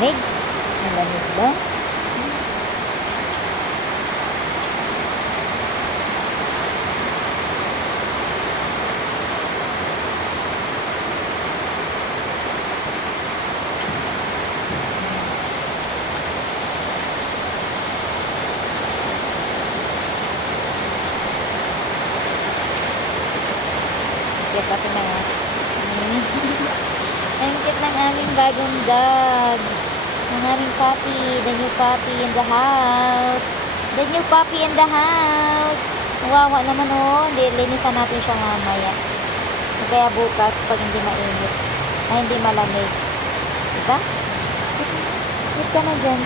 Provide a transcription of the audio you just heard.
Malamig. Malamig ba? Cute ako na nga. Ang cute ng aming bagong dog. Ang aming puppy. The new puppy in the house. The new puppy in the house. Wawa naman oh. Linisan natin siya mamaya. Kaya bukas pag hindi mainit. Ay hindi malamig. Diba? Cute ka na dyan.